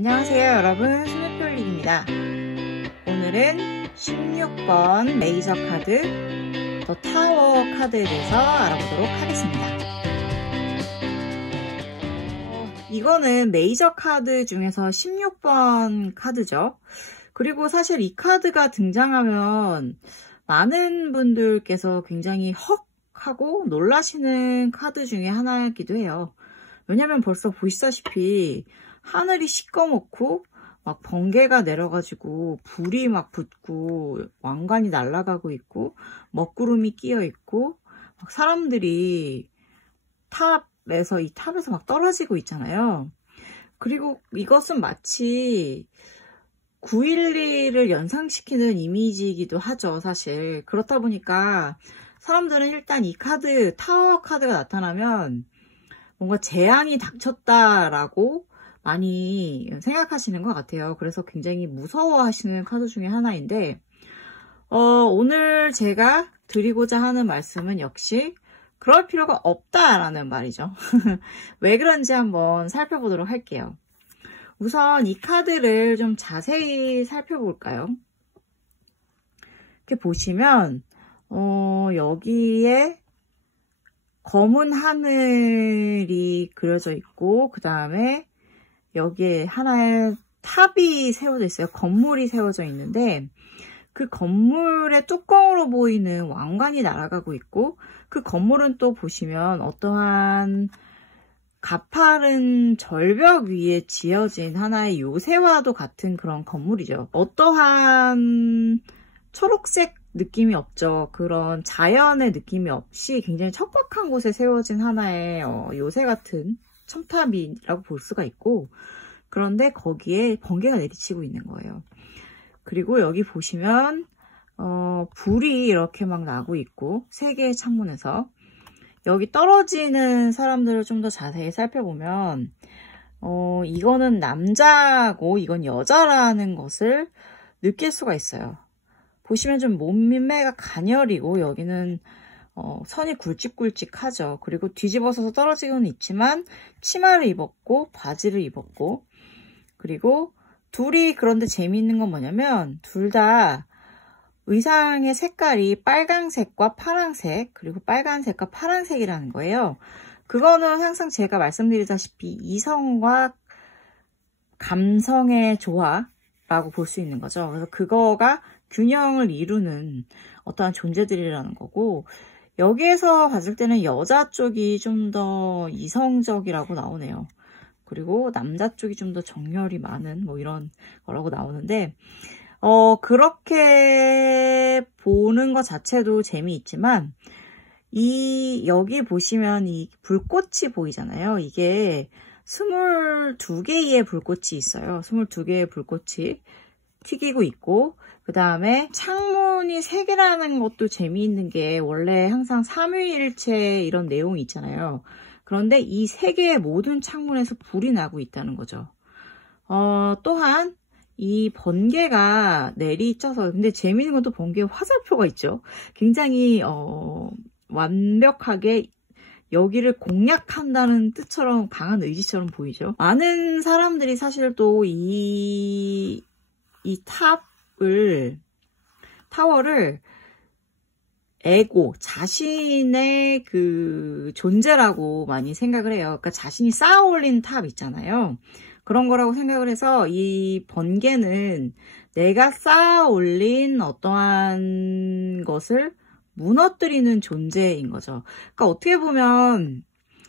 안녕하세요 여러분, 스누피올릭입니다. 오늘은 16번 레이저 카드 더 타워 카드에 대해서 알아보도록 하겠습니다. 이거는 메이저 카드 중에서 16번 카드죠. 그리고 사실 이 카드가 등장하면 많은 분들께서 굉장히 헉 하고 놀라시는 카드 중에 하나이기도 해요. 왜냐면 벌써 보시다시피 하늘이 시꺼멓고 막 번개가 내려가지고 불이 막 붙고 왕관이 날아가고 있고 먹구름이 끼어 있고 막 사람들이 이 탑에서 막 떨어지고 있잖아요. 그리고 이것은 마치 9.11을 연상시키는 이미지이기도 하죠, 사실. 그렇다 보니까 사람들은 일단 이 카드, 타워 카드가 나타나면 뭔가 재앙이 닥쳤다라고 많이 생각하시는 것 같아요. 그래서 굉장히 무서워하시는 카드 중에 하나인데 오늘 제가 드리고자 하는 말씀은 역시 그럴 필요가 없다라는 말이죠. 왜 그런지 한번 살펴보도록 할게요. 우선 이 카드를 좀 자세히 살펴볼까요? 이렇게 보시면 여기에 검은 하늘이 그려져 있고 그 다음에 여기에 하나의 탑이 세워져 있어요. 건물이 세워져 있는데 그 건물의 뚜껑으로 보이는 왕관이 날아가고 있고 그 건물은 또 보시면 어떠한 가파른 절벽 위에 지어진 하나의 요새와도 같은 그런 건물이죠. 어떠한 초록색 느낌이 없죠. 그런 자연의 느낌이 없이 굉장히 척박한 곳에 세워진 하나의 요새 같은 첨탑이라고 볼 수가 있고, 그런데 거기에 번개가 내리치고 있는 거예요. 그리고 여기 보시면 불이 이렇게 막 나고 있고 3개의 창문에서 여기 떨어지는 사람들을 좀 더 자세히 살펴보면 이거는 남자고 이건 여자라는 것을 느낄 수가 있어요. 보시면 좀 몸매가 가녀리고 여기는 선이 굵직굵직하죠. 그리고 뒤집어서서 떨어지고는 있지만 치마를 입었고 바지를 입었고, 그리고 둘이, 그런데 재미있는 건 뭐냐면 둘 다 의상의 색깔이 빨강색과 파랑색, 그리고 빨간색과 파란색이라는 거예요. 그거는 항상 제가 말씀드리다시피 이성과 감성의 조화라고 볼 수 있는 거죠. 그래서 그거가 균형을 이루는 어떠한 존재들이라는 거고, 여기에서 봤을 때는 여자 쪽이 좀 더 이성적이라고 나오네요. 그리고 남자 쪽이 좀 더 정열이 많은 뭐 이런 거라고 나오는데 그렇게 보는 것 자체도 재미있지만 여기 보시면 이 불꽃이 보이잖아요. 이게 22개의 불꽃이 있어요. 22개의 불꽃이 튀기고 있고, 그 다음에 창문이 3개라는 것도 재미있는 게 원래 항상 삼위일체 이런 내용이 있잖아요. 그런데 이 3개의 모든 창문에서 불이 나고 있다는 거죠. 또한 이 번개가 내리쳐서, 근데 재미있는 건 또 번개에 화살표가 있죠. 굉장히 완벽하게 여기를 공략한다는 뜻처럼 강한 의지처럼 보이죠. 많은 사람들이 사실 또 이 타워를 에고, 자신의 그 존재라고 많이 생각을 해요. 그러니까 자신이 쌓아 올린 탑 있잖아요. 그런 거라고 생각을 해서 이 번개는 내가 쌓아 올린 어떠한 것을 무너뜨리는 존재인 거죠. 그러니까 어떻게 보면,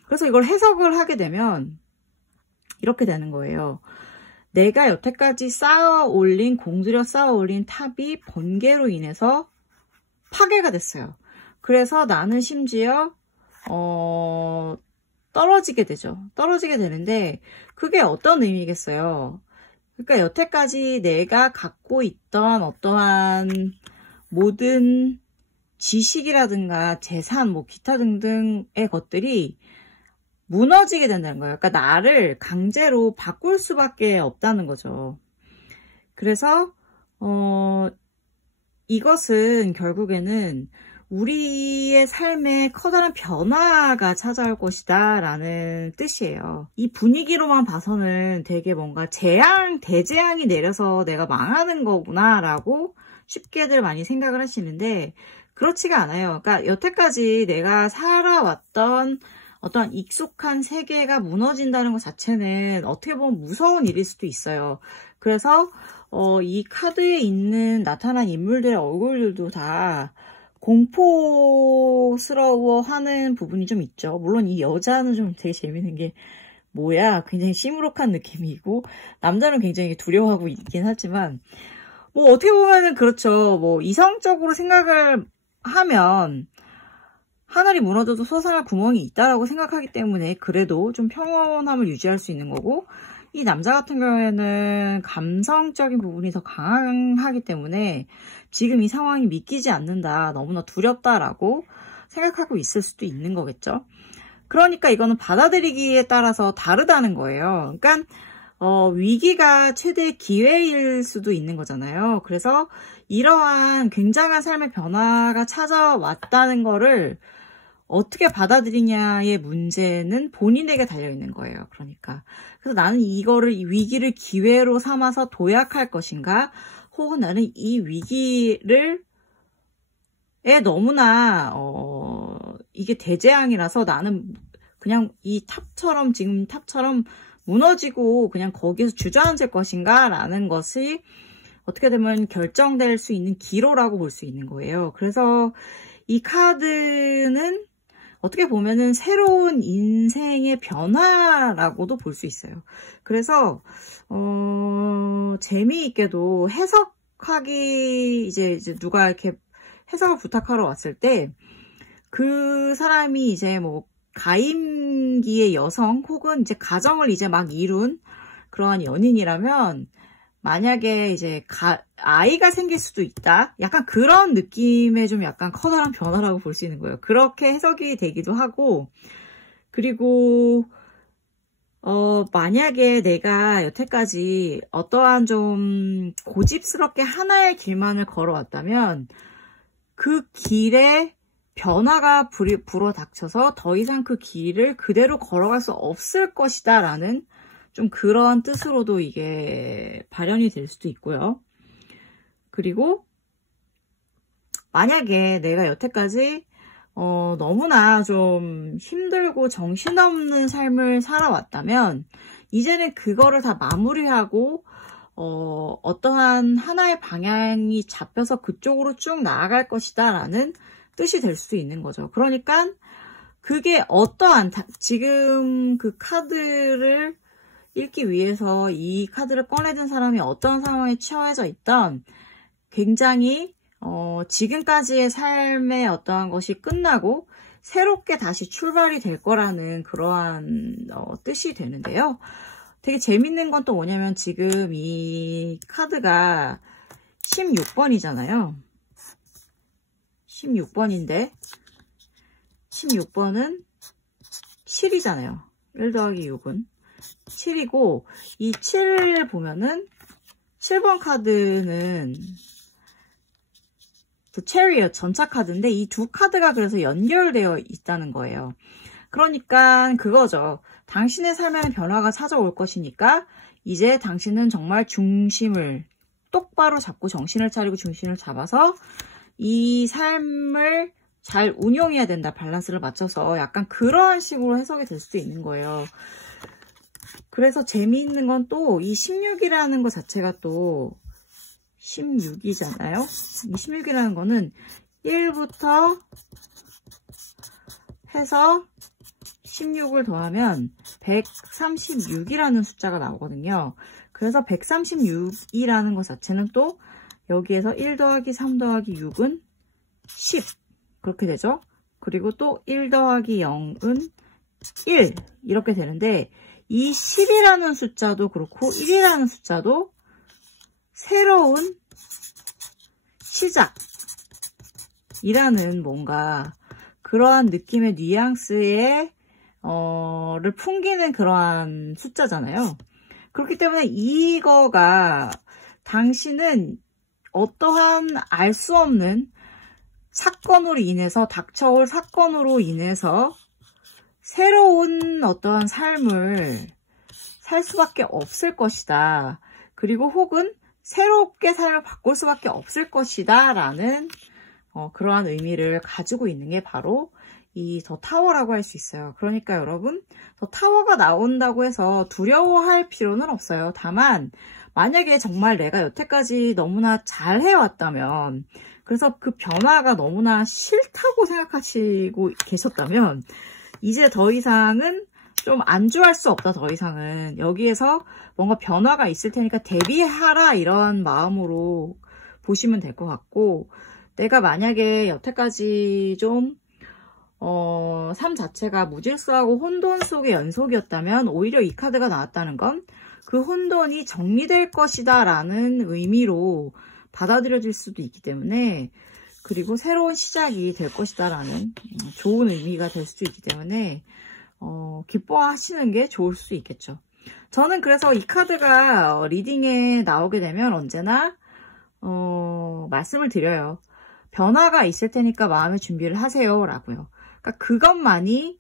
그래서 이걸 해석을 하게 되면 이렇게 되는 거예요. 내가 여태까지 공들여 쌓아 올린 탑이 번개로 인해서 파괴가 됐어요. 그래서 나는 심지어 떨어지게 되죠. 떨어지게 되는데 그게 어떤 의미겠어요. 그러니까 여태까지 내가 갖고 있던 어떠한 모든 지식이라든가 재산, 뭐 기타 등등의 것들이 무너지게 된다는 거예요. 그러니까 나를 강제로 바꿀 수밖에 없다는 거죠. 그래서 이것은 결국에는 우리의 삶에 커다란 변화가 찾아올 것이다 라는 뜻이에요. 이 분위기로만 봐서는 되게 뭔가 대재앙이 내려서 내가 망하는 거구나 라고 쉽게들 많이 생각을 하시는데 그렇지가 않아요. 그러니까 여태까지 내가 살아왔던 어떤 익숙한 세계가 무너진다는 것 자체는 어떻게 보면 무서운 일일 수도 있어요. 그래서 이 카드에 있는 나타난 인물들의 얼굴들도 다 공포스러워하는 부분이 좀 있죠. 물론 이 여자는 좀 되게 재밌는 게 뭐야 굉장히 시무룩한 느낌이고 남자는 굉장히 두려워하고 있긴 하지만 뭐 어떻게 보면은 그렇죠. 뭐 이성적으로 생각을 하면 하늘이 무너져도 솟아날 구멍이 있다라고 생각하기 때문에 그래도 좀 평온함을 유지할 수 있는 거고 이 남자 같은 경우에는 감성적인 부분이 더 강하기 때문에 지금 이 상황이 믿기지 않는다, 너무나 두렵다라고 생각하고 있을 수도 있는 거겠죠. 그러니까 이거는 받아들이기에 따라서 다르다는 거예요. 그러니까 위기가 최대의 기회일 수도 있는 거잖아요. 그래서 이러한 굉장한 삶의 변화가 찾아왔다는 거를 어떻게 받아들이냐의 문제는 본인에게 달려있는 거예요. 그러니까. 그래서 나는 이 위기를 기회로 삼아서 도약할 것인가, 혹은 나는 이 위기를 너무나 이게 대재앙이라서 나는 그냥 이 탑처럼 지금 탑처럼 무너지고 그냥 거기서 주저앉을 것인가 라는 것이 어떻게 되면 결정될 수 있는 기로라고 볼 수 있는 거예요. 그래서 이 카드는 어떻게 보면은 새로운 인생의 변화라고도 볼 수 있어요. 그래서 재미있게도 해석하기 이제 누가 이렇게 해석을 부탁하러 왔을 때 그 사람이 이제 뭐 가임기의 여성 혹은 이제 가정을 이제 막 이룬 그러한 연인이라면 만약에 이제 아이가 생길 수도 있다. 약간 그런 느낌의 좀 약간 커다란 변화라고 볼 수 있는 거예요. 그렇게 해석이 되기도 하고, 그리고 만약에 내가 여태까지 어떠한 좀 고집스럽게 하나의 길만을 걸어왔다면 그 길에 변화가 불어닥쳐서 더 이상 그 길을 그대로 걸어갈 수 없을 것이다 라는 좀 그런 뜻으로도 이게 발현이 될 수도 있고요. 그리고 만약에 내가 여태까지 너무나 좀 힘들고 정신없는 삶을 살아왔다면 이제는 그거를 다 마무리하고 어떠한 하나의 방향이 잡혀서 그쪽으로 쭉 나아갈 것이다 라는 뜻이 될 수도 있는 거죠. 그러니까 그게 어떠한 지금 그 카드를 읽기 위해서 이 카드를 꺼내든 사람이 어떤 상황에 처해져 있던 굉장히 지금까지의 삶의 어떠한 것이 끝나고 새롭게 다시 출발이 될 거라는 그러한 뜻이 되는데요. 되게 재밌는 건 또 뭐냐면 지금 이 카드가 16번이잖아요. 16번인데 16번은 7이잖아요. 1 더하기 6은 7이고 이 7 보면은 7번 카드는 그 체리엇 전차 카드인데 이 두 카드가 그래서 연결되어 있다는 거예요. 그러니까 그거죠. 당신의 삶에는 변화가 찾아올 것이니까 이제 당신은 정말 중심을 똑바로 잡고 정신을 차리고 중심을 잡아서 이 삶을 잘 운용해야 된다. 밸런스를 맞춰서 약간 그런 식으로 해석이 될 수도 있는 거예요. 그래서 재미있는 건 또 이 16이라는 것 자체가 또 16이잖아요. 이 16이라는 거는 1부터 해서 16을 더하면 136이라는 숫자가 나오거든요. 그래서 136이라는 것 자체는 또 여기에서 1 더하기 3 더하기 6은 10 그렇게 되죠. 그리고 또 1 더하기 0은 1 이렇게 되는데 이 10이라는 숫자도 그렇고 1이라는 숫자도 새로운 시작이라는 뭔가 그러한 느낌의 뉘앙스의 를 풍기는 그러한 숫자잖아요. 그렇기 때문에 이거가 당신은 어떠한 알 수 없는 사건으로 인해서, 닥쳐올 사건으로 인해서 새로운 어떠한 삶을 살 수밖에 없을 것이다. 그리고 혹은 새롭게 삶을 바꿀 수밖에 없을 것이다 라는 그러한 의미를 가지고 있는 게 바로 이 더 타워라고 할 수 있어요. 그러니까 여러분, 더 타워가 나온다고 해서 두려워할 필요는 없어요. 다만 만약에 정말 내가 여태까지 너무나 잘 해왔다면, 그래서 그 변화가 너무나 싫다고 생각하시고 계셨다면, 이제 더 이상은 좀 안주할 수 없다. 더 이상은 여기에서 뭔가 변화가 있을 테니까 대비하라, 이런 마음으로 보시면 될 것 같고, 내가 만약에 여태까지 좀 삶 자체가 무질서하고 혼돈 속의 연속이었다면 오히려 이 카드가 나왔다는 건 그 혼돈이 정리될 것이다 라는 의미로 받아들여질 수도 있기 때문에, 그리고 새로운 시작이 될 것이다 라는 좋은 의미가 될 수도 있기 때문에 기뻐하시는 게 좋을 수 있겠죠. 저는 그래서 이 카드가 리딩에 나오게 되면 언제나 말씀을 드려요. 변화가 있을 테니까 마음의 준비를 하세요 라고요. 그러니까 그것만이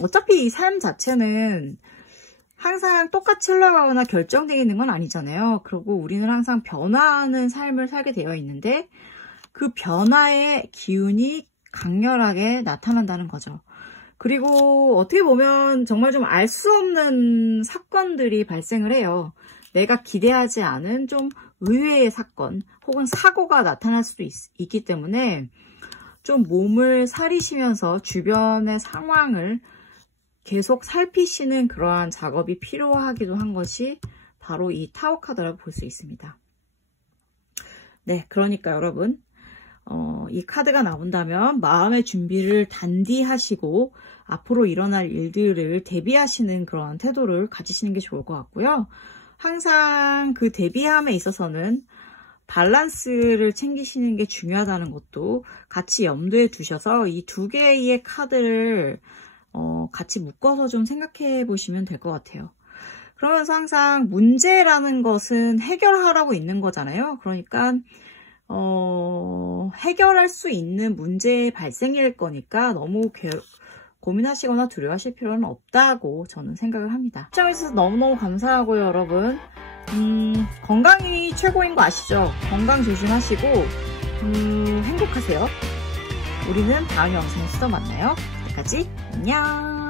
어차피 이 삶 자체는 항상 똑같이 흘러가거나 결정되어 있는 건 아니잖아요. 그리고 우리는 항상 변화하는 삶을 살게 되어 있는데, 그 변화의 기운이 강렬하게 나타난다는 거죠. 그리고 어떻게 보면 정말 좀 알 수 없는 사건들이 발생을 해요. 내가 기대하지 않은 좀 의외의 사건 혹은 사고가 나타날 수도 있기 때문에 좀 몸을 사리시면서 주변의 상황을 계속 살피시는 그러한 작업이 필요하기도 한 것이 바로 이 타워 카드라고 볼 수 있습니다. 네, 그러니까 여러분, 이 카드가 나온다면 마음의 준비를 단디 하시고 앞으로 일어날 일들을 대비하시는 그런 태도를 가지시는 게 좋을 것 같고요. 항상 그 대비함에 있어서는 밸런스를 챙기시는 게 중요하다는 것도 같이 염두에 두셔서 이 두 개의 카드를 같이 묶어서 좀 생각해 보시면 될 것 같아요. 그러면서 항상 문제라는 것은 해결하라고 있는 거잖아요. 그러니까 해결할 수 있는 문제의 발생일 거니까 너무 고민하시거나 두려워하실 필요는 없다고 저는 생각을 합니다. 시청해주셔서 너무너무 감사하고요, 여러분. 건강이 최고인 거 아시죠? 건강 조심하시고 행복하세요. 우리는 다음 영상에서 또 만나요. 여기까지 안녕.